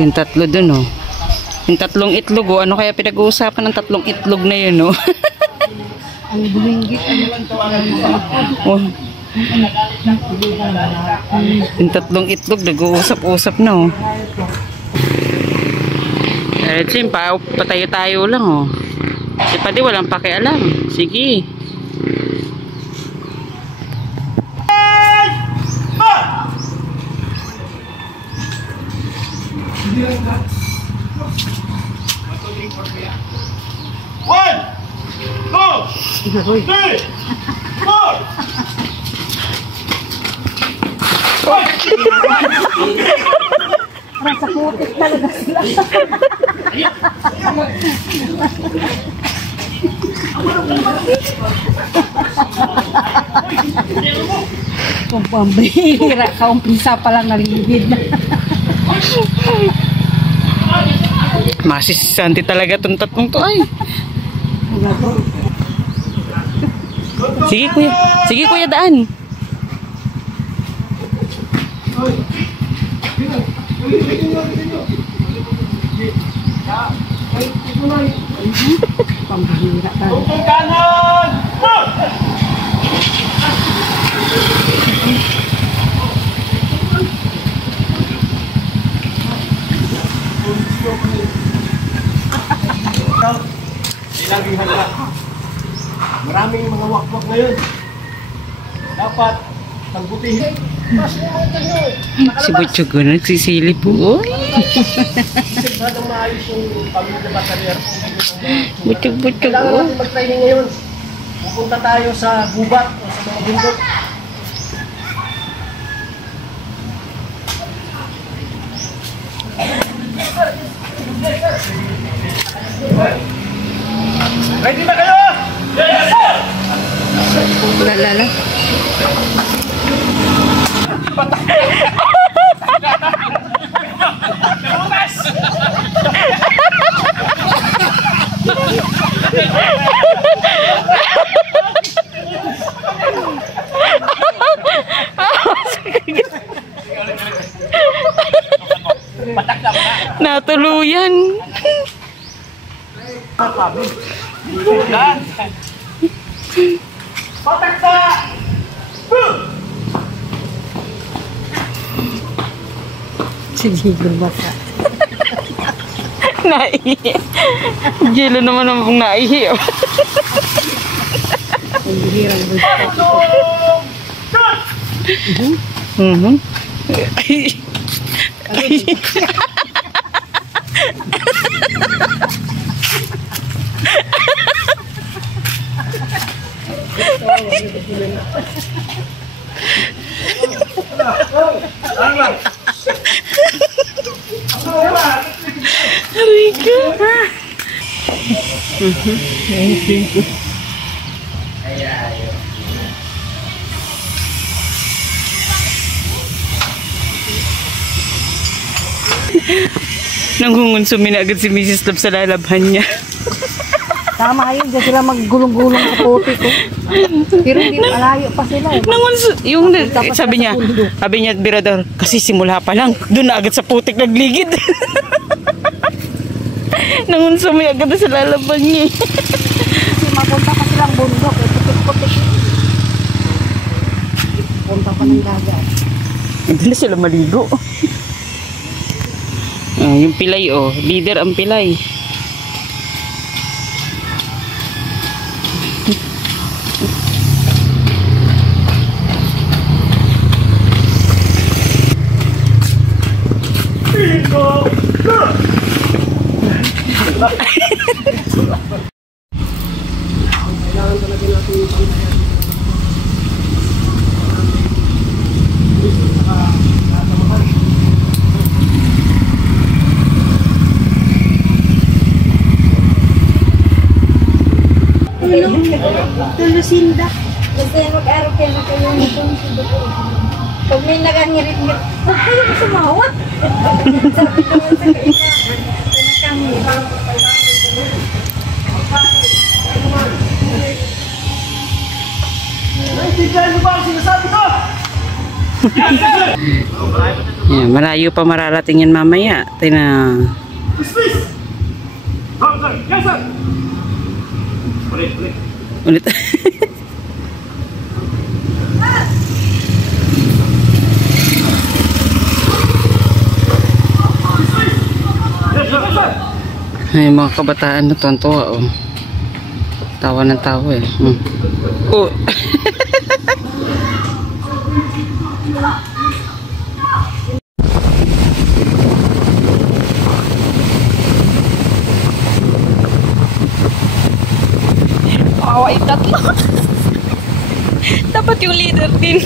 Yung tatlo dun, oh. Yung tatlong itlog, oh. Ano kaya pinag-uusapan ng tatlong itlog na yun, oh? Ang bulinggit. Oh. Yung tatlong itlog, nag-uusap-usap na, oh. Sim, patayo-tayo lang, oh. Si Padi walang pakialam. Sige. One, two, three, four. Rasa putik talaga sila. Kung pambihira, kaumpisa pa lang naligid na. Masisanti talaga itong tatlong to, ay. Sige, kuya. Sige, kuya, daan. Pambihira talaga. Kanan! Ilagihan na. Maraming mga wakwak ngayon. Dapat pagbutihin. Si Butchog na nagsisili po. Uy. Masyadong maayos yung pamilya batalyer. Butchog, Kailangan oh. natin mag-training ngayon. Pupunta tayo sa gubat o sa mga bundok. Ready na kayo? Yes, sir! Lalala. Natuluyan. Patakta! Sige, basa. Naihi. Gila naman ang naihi. Oh. Pambihirang gusto. Nangungunsumi na agad si Mrs. Love sa lalabhan niya. Tama yun, dyan sila maggulong-gulong sa putik ko. Pero hindi malayo pa sila. Yung sabi niya, Birador, kasi simula pa lang, doon na agad sa putik nagligid. Nangunsumi agad sa lalaban niya. Kasi mapunta pa silang bundok, putik-putik. Punta pa ng dagat. Hindi na sila maligo. Yung pilay, oh. Leader ang pilay. Tulusinda. Kasi mag-aaral kayo na kayo nitong sudok. Pag may nagangirit-ngirit, huwag kayong sumawa. Sabi naman sa kayo na Naiintindihan niyo ba ang sinasabi ko? Yes, sir! Yan, malayo pa mararating yan mamaya. Tina. Ulit. Ay, mga kabataan na tuwan-tuwa, oh. Tawa ng tawa, eh. Oh. Ay, tatlo. Dapat yung leader din.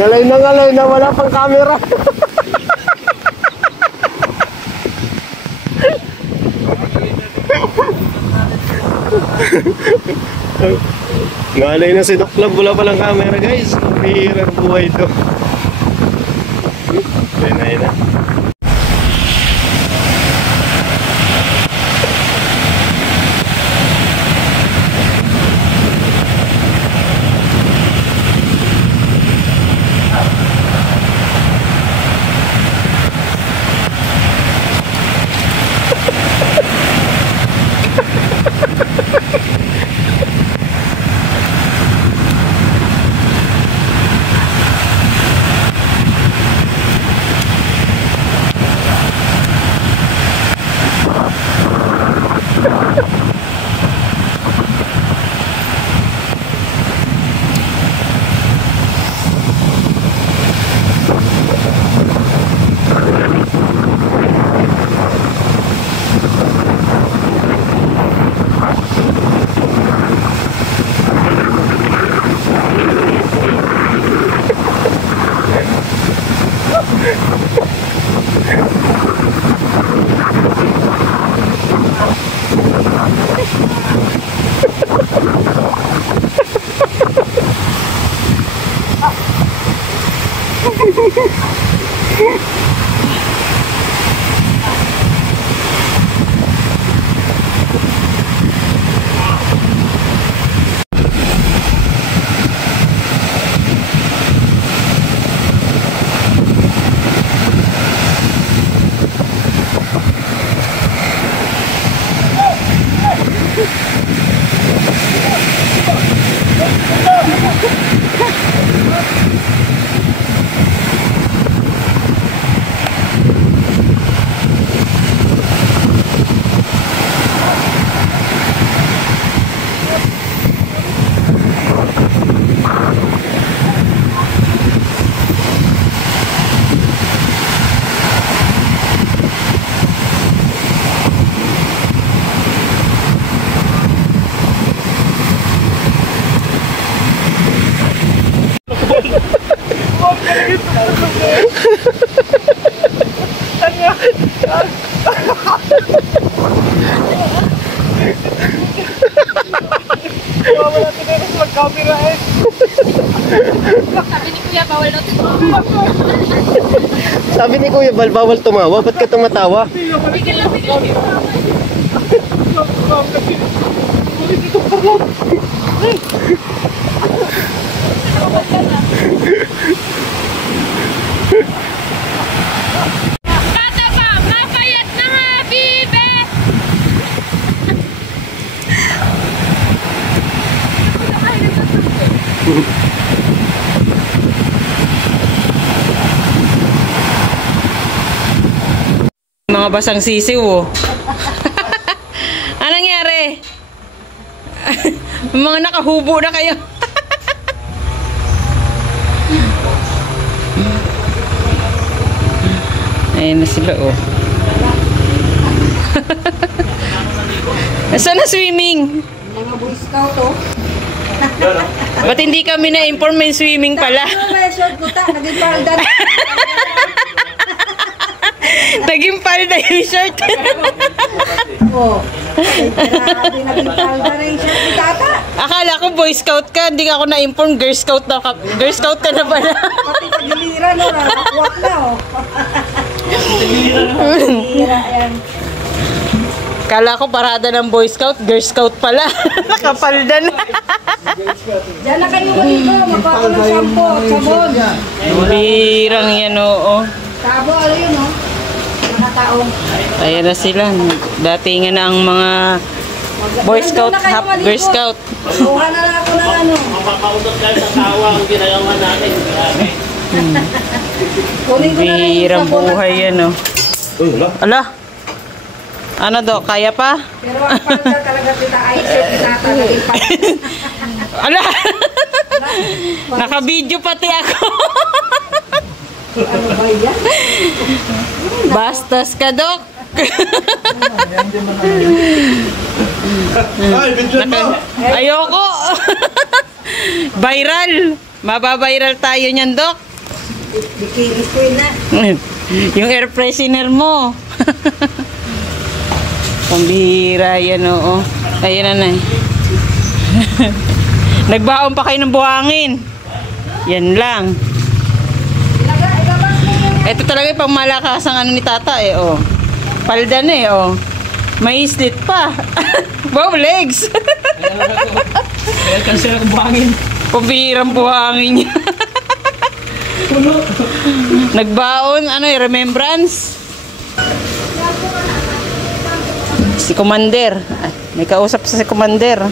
Ngalay na wala pang camera. Ngalay na si Doc Club, wala palang camera guys. Mahirap buhay ito. Ayun na. Sabi ni Kuya Bal, bawal tumawa. Ba't ka tumatawa? Mga basang sisiw oh. Anong nangyari? Mga nakahubo na kayo. Ayun na sila oh. Nasaan na swimming? Mga Boy Scout oh. Ba't hindi kami na-inform may swimming pala? Ano may short ko ta? Naging palda na. Naging palda yung shirt. Oh. Grabe, naging palda na yung shirt ni tata. Akala ko Boy Scout ka, hindi ka ako na-inform. Girl Scout na ka. Girl Scout ka na pala. Pati pagiliran no, nakakuwak na oh. Pagilira yan. Kala ko parada ng Boy Scout, Girl Scout pala. Nakapalda na. Diyan na kayo maligo, magpako ng shampoo, sabon. Birang yan oo. Sabo, ano yun oh. Mga taong. Ayan na sila. Datingan na ang mga Boy Scout, half Girl Scout. Kuha na lang ako ng ano. Mapapausap tayo sa tawa ang ginagawa natin. Grabe. Kunin ko na lang yung Birang sabon. buhay yan oh. Ala. Ano do, kaya pa? Pero ang palda talaga kita ay shirt ni tata naging palda. Ala. Naka-video pati ako. Ano ba yan? Bastas ka, Dok. Ayoko. Viral. Mababiral tayo niyan, Dok. Bikini queen na. Yung air freshener mo. Pambihira yan, oo. Ayun na. Nagbaon pa kayo ng buhangin. Yan lang. Ito talaga yung pangmalakasang ano ni tata eh, oh. Palda na eh, oh. May slit pa. Wow, legs. Kaya cancel ang buhangin. Pabihirang buhangin niya. Nagbaon, ano eh, remembrance. Si Commander. Ay, may kausap sa si Commander.